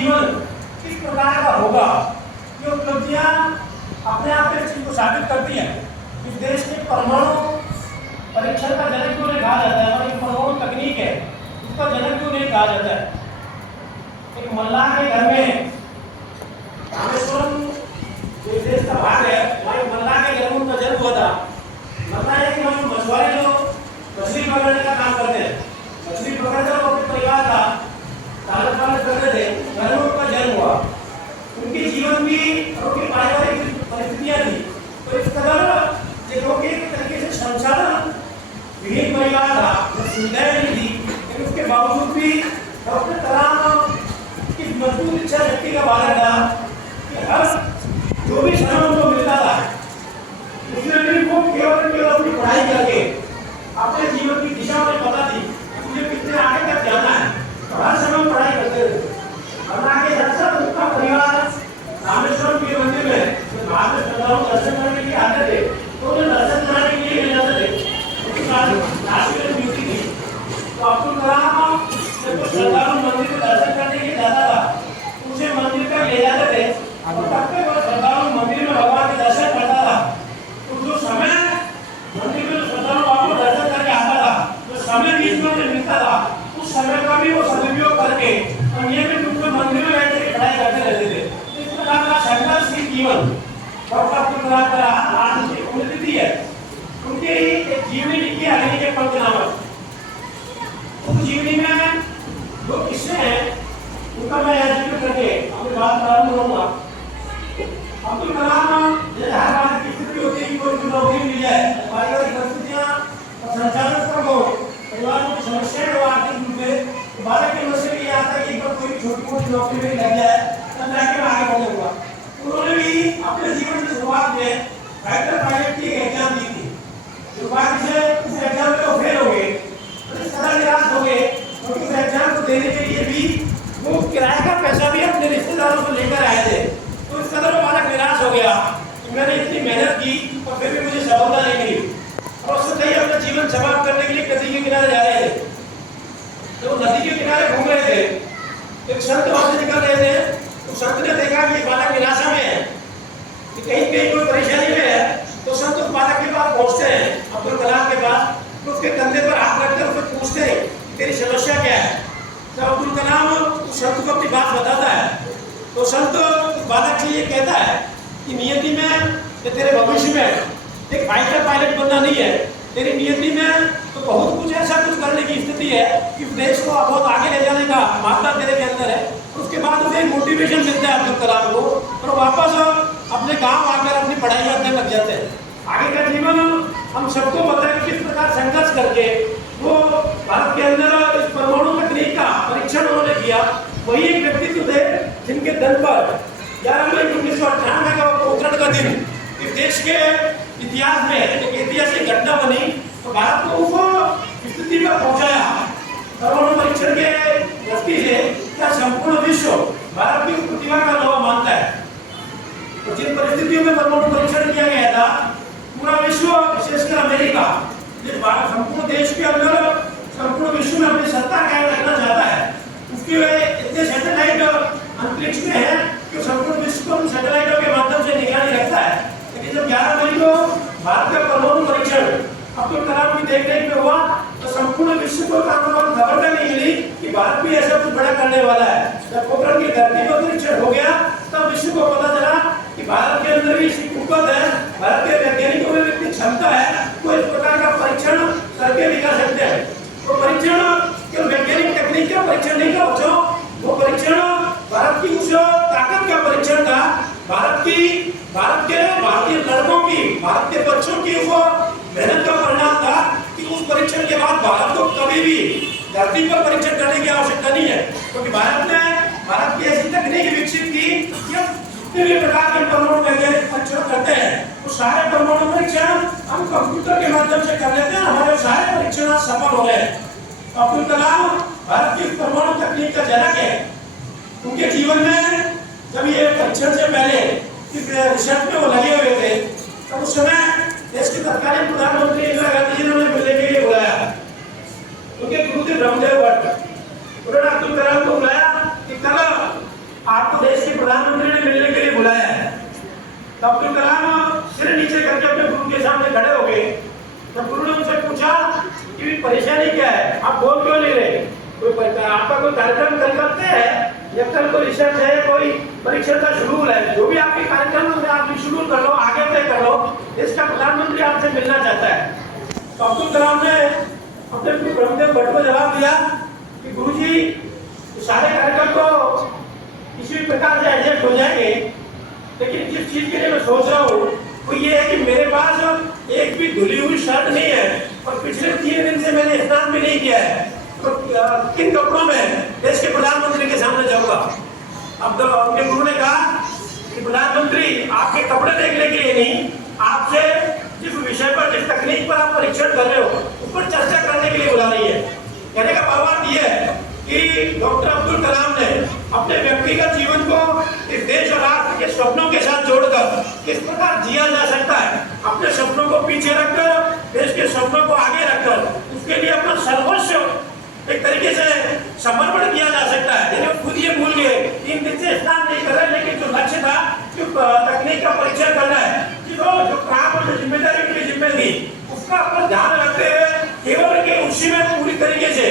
जीवन किस प्रकार का होगा, ये उपलब्धियां अपने आप में इस चीज को साबित करती हैं। इस देश के परमाणु परीक्षण का जनक क्यों नहीं कहा जाता है, और एक परमाणु तकनीक है उसका जनक क्यों नहीं कहा जाता है। एक मल्लाह के घर में, रामेश्वरम जो देश का भाग है, वहाँ मल्लाह के घर में उनका जन्म हुआ था। मल्लाह है कि हम मछुआरे लोग मछली पकड़ने का काम करते हैं, मछली पकड़ते हैं, अपने परिवार का पालन करते थे, घर में उनका जन्म हुआ। उनके जीवन की और उनकी पारिवारिक परिस्थितियां थी, तो इस कदर देखो कि एक तरीके से संसाधन विहीन परिवार था, सुविधाएं नहीं थी, लेकिन उसके बावजूद भी डॉक्टर कलाम की मजबूत इच्छा शक्ति का बालक था कि हर जो भी श्रम उनको मिलता था उसमें भी वो केवल अपनी पढ़ाई करके अपने जीवन की दिशा में पता थी मुझे कितने आगे तक जाना है, तो हर समय पढ़ाई करते थे। और आगे अक्सर उनका परिवार रामेश्वरम के मंदिर में बाद में श्रद्धालु दर्शन करने के लिए आते थे, तो उन्हें दर्शन कराने के लिए ले जाते थे। उनकी राष्ट्रीय ड्यूटी थी, तो अब्दुल कलाम जब श्रद्धालु मंदिर में दर्शन करने के लिए जाता था, उसे मंदिर पर ले जाते थे, और तब तक वो श्रद्धालु मंदिर में भगवान के दर्शन करता था। तो जो समय मंदिर में श्रद्धालु बाबू दर्शन करके आता था, जो समय बीच में मिलता था, उस समय का भी वो सदुपयोग करके और नियमित रूप से मंदिर में बैठ के पढ़ाई करते रहते थे। इस प्रकार का संघर्षशील जीवन डॉक्टर अब्दुल कलाम का आज की उन्नति है। उनकी एक जीवनी लिखी है अग्नि के पंख नामक। उस जीवनी में दो किस्से हैं, उनका मैं यहाँ जिक्र करके अपनी बात प्रारंभ करूंगा। अब्दुल कलाम जैसे हर बात की स्थिति होती है कि कोई नौकरी मिल जाए, पारिवारिक परिस्थितियां और संचालन पर हो, परिवार में समस्याएं हो आर्थिक रूप से, तो बालक के मन से भी आता है कि एक बार कोई छोटी मोटी नौकरी में लग जाए तब जाके आगे बढ़ेगा। उन्होंने भी अपने जीवन की शुरुआत में फाइटर पायलट की एग्जाम दी थी। दुर्भाग्य से उस एग्जाम में वो फेल हो गए, तो इस तरह निराश हो गए, क्योंकि उस एग्जाम को देने के लिए भी वो किराए का पैसा भी अपने रिश्तेदारों को लेकर आए थे। तो इस कदर वो बालक निराश हो गया कि मैंने इतनी मेहनत की और फिर भी मुझे सफलता नहीं मिली, और उससे कहीं अपना जीवन समाप्त करने के लिए नदी के किनारे जा रहे थे। तो नदी के किनारे घूम रहे थे, एक संत वहां से निकल रहे थे, तो संत ने देखा कि बालक निराशा में है, कि कहीं कहीं कोई परेशानी में है, तो संत उस बालक के पास पहुंचते हैं, अब्दुल कलाम के पास, तो उसके कंधे पर हाथ रखकर उससे पूछते हैं तेरी समस्या क्या है। तो अब्दुल कलाम उस संत को अपनी बात बताता है, तो संत बालक से ये कहता है कि नियति में कि तेरे भविष्य में एक फाइटर पायलट बनना नहीं है, तेरी नियति में तो बहुत कुछ ऐसा कुछ करने की स्थिति है कि देश को बहुत आगे ले जाने का मात्रा तेरे के अंदर है। उसके बाद उसे मोटिवेशन मिलता है अब्दुल कलाम को, और वापस अपने गांव आकर अपनी पढ़ाई करने लग जाते हैं। आगे का जीवन हम सबको पता है कि किस प्रकार संघर्ष करके वो भारत के अंदर इस परमाणु तकनीक का परीक्षण उन्होंने किया। वही एक व्यक्तित्व थे जिनके दल पर 11 मई 1998 का उत्तरायण का दिन इस देश के इतिहास में एक ऐतिहासिक घटना बनी, तो भारत को उस स्थिति में पहुंचाया। परमाणु परीक्षण के दृष्टि से क्या संपूर्ण विश्व भारत की प्रतिभा का लोहा मानता है। तो जिन परिस्थितियों में परमाणु परीक्षण किया गया था, पूरा विश्व विशेषकर अमेरिका जिस भारत संपूर्ण देश के अंदर संपूर्ण विश्व में अपनी सत्ता कायम रखना चाहता है, उसके इतने सैटेलाइट अंतरिक्ष में है कि संपूर्ण विश्व को सैटेलाइटों के माध्यम से निगरानी रखता है। लेकिन जब 11 मई को भारत का परमाणु परीक्षण अब्दुल कलाम की देखरेख में हुआ, तो संपूर्ण विश्व को खबर नहीं मिली कि भारत भी ऐसा कुछ बड़ा करने वाला है। जब पोखरण की धरती पर परीक्षण हो गया, तब विश्व को पता चला कि भारत के अंदर भी इसी कुवत है, भारत के वैज्ञानिकों में इतनी क्षमता है, वो इस प्रकार का परीक्षण करके दिखा सकते हैं। तो परीक्षण केवल वैज्ञानिक तकनीक का परीक्षण नहीं था बच्चों, वो परीक्षण भारत की उस ताकत का परीक्षण था, भारतीय लड़कों की, भारत के बच्चों की वो मेहनत का परिणाम था कि उस परीक्षण के बाद भारत को कभी भी धरती पर परीक्षण करने की आवश्यकता नहीं है, क्योंकि भारत की ऐसी तकनीक विकसित की कि हम जितने भी प्रकार के परमाणु वैज्ञानिक परीक्षण करते हैं, वो सारे परमाणु परीक्षण हम कंप्यूटर के माध्यम से कर लेते हैं। हमारे सारे परीक्षण सफल हो रहे हैं। अब्दुल कलाम भारत की परमाणु तकनीक का जनक है। उनके जीवन में जब ये परीक्षण से पहले रिसर्च में वो लगे हुए थे, तो उस समय देश के तत्कालीन प्रधानमंत्री इंदिरा गांधी जी ने उन्हें मिलने के लिए बुलाया। उनके गुरु थे ब्रह्मदेव भट्ट, उन्होंने अब्दुल कलाम को बुलाया कि कल आपको देश के प्रधानमंत्री ने मिलने के लिए बुलाया है। तो अब्दुल कलाम सिर नीचे करके अपने गुरु के सामने खड़े हो गए। तो गुरु ने उनसे पूछा कि परेशानी क्या है, आप बोल क्यों नहीं रहे, आपका कोई कार्यक्रम कल करते हैं या कल कोई रिसर्च है, कोई परीक्षा का शेड्यूल है, जो भी आपके कार्यक्रम में आप शेड्यूल कर लो, आगे तय कर लो, इसका प्रधानमंत्री आपसे मिलना चाहता है। तो अब्दुल कलाम ने अपने ब्रह्मदेव भट्ट को जवाब दिया कि गुरुजी सारे कार्यक्रम तो किसी भी प्रकार से एडजस्ट हो जाएंगे, लेकिन जिस चीज के लिए मैं सोच रहा हूँ वो ये है कि मेरे पास एक भी धुली हुई शर्ट नहीं है और पिछले 3 दिन से मैंने स्नान भी नहीं किया है, तो किन कपड़ों में देश के प्रधानमंत्री के सामने जाऊंगा। अब तो उनके गुरु ने कहा कि प्रधानमंत्री आपके कपड़े देखने के लिए नहीं, आपसे जिस विषय पर, जिस तकनीक पर आप परीक्षण कर रहे हो उस पर चर्चा करने के लिए बुला रही है। कहने का भावार्थ ये है कि डॉक्टर अब्दुल कलाम ने अपने व्यक्तिगत जीवन को इस देश और राष्ट्र के सपनों के साथ जोड़कर किस प्रकार जिया जा सकता है, अपने सपनों को पीछे रखकर, देश के सपनों को आगे रखकर, उसके लिए अपना सर्वस्व एक तरीके से समर्पण किया जा सकता है। यानी खुद ये भूल गए, 3 दिन से स्नान नहीं कर रहे, लेकिन जो लक्ष्य था, जो तकनीक का परीक्षण करना है, जो काम और जो जिम्मेदारी उनकी जिम्मे थी, उसका अपना ध्यान रखते हुए केवल के उसी में पूरी तरीके से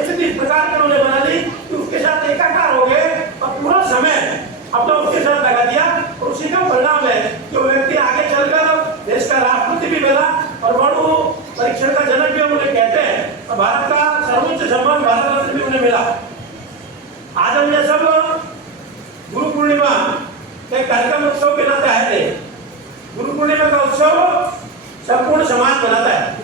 स्थिति इस प्रकार की उन्होंने बना ली कि उसके साथ एकाकार हो गए और पूरा समय अपना उसके साथ लगा दिया, और उसी का परिणाम है कि व्यक्ति आगे चलकर देश का राष्ट्रपति भी बना, परमाणु परीक्षण का जनक भी उन्हें कहते हैं, और भारत का सर्वोच्च सम्मान भारत रत्न भी उन्हें मिला। आज हम ये सब गुरु पूर्णिमा के कार्यक्रम उत्सव के नाते आए थे। गुरु पूर्णिमा का उत्सव संपूर्ण समाज मनाता है।